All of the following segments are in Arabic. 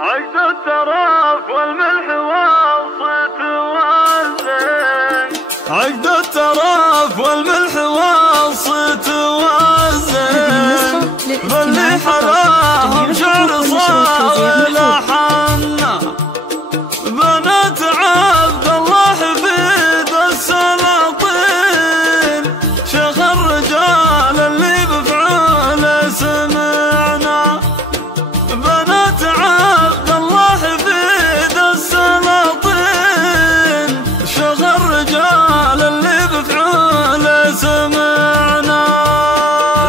عقد التراف والملح والصيت والزين، عقد التراف والملح والصيت والزين، باللي حلاهم شعر صاغ لحنا بنات عبد الله حفيد السلاطين، شيخ الرجال اللي بفعوله سمعنا، بنات عبد الله حفيد السلاطين، شيخ الرجال اللي بفعوله سمعنا.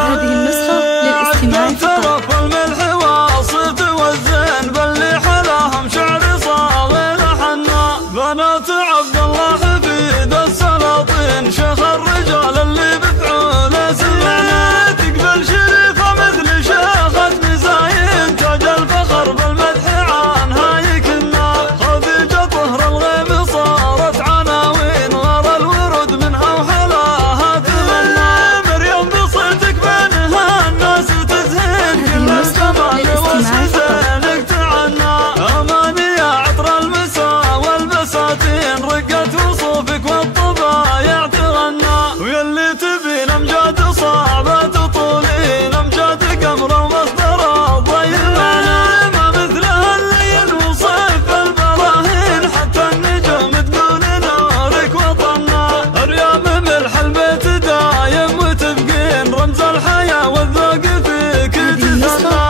هذه النسخة للاستماع فقط. والملح والصيت والزين، باللي حلاهم شعر صاغ لحنا، بنات عبد الله حفيد السلاطين، شيخ الرجال اللي بفعوله سمعنا. تقبل شريفة مثل شيخة مزاين، تاج الفخر بالمدح عنها يكنا، خديجة طهر الغيم صارت عناوين، غار الورود منها وحلاها تمنى، مريم بصيتك بينها الناس تزهين، كل الجمال وصف زينك تعنى، اماني يا عطر المساء والبساتين، رقت وصوفك والطبايع تغنى، ويلي تبين امجاد صعبة تطولين، امجاد قمر ومصدر ضيعنا، ما مثلها الليل وصيف البراهين، حتى النجوم تقول نورك وطنا، اريام ملح البيت دايم وتبقين، رمز الحياة والذوق فيك تثنى،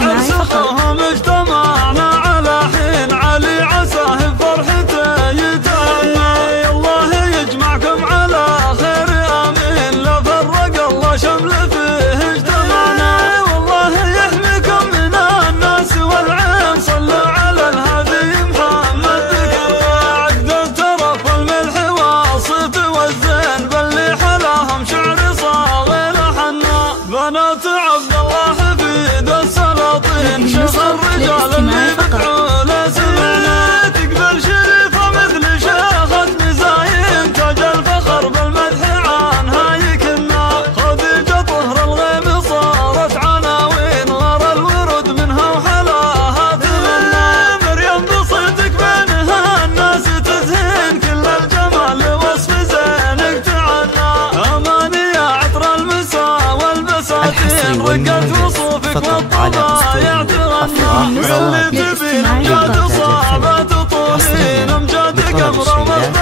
عرسهم اجتمعنا على حين، علي عساه بفرحته يتهنى، الله يجمعكم على خير امين، لا فرق الله شمل فيه اجتمعنا، والله يحميكم من الناس والعين، صلوا على الهادي محمد ذكر، عقد الترف والملح والصيت والزين، باللي حلاهم شعر صاغ لحنا، بنات عبد الله حفيد السلاطين، شيخ الرجال اللي بفعوله سمعنا. تقبل شريفة مثل شيخة مزاين، تاج الفخر بالمدح عنها يكنا، خديجة طهر الغيم صارت عناوين، غار الورود منها وحلاها تمنى، مريم بصيتك بينها الناس تزهين، كل الجمال وصف زينك تعنى، اماني يا عطر المساء والبساتين، رقت وصوفك والطبايع تغنى، واللي تبين امجاد صعبة تطولين، امجاد قمر ومصدر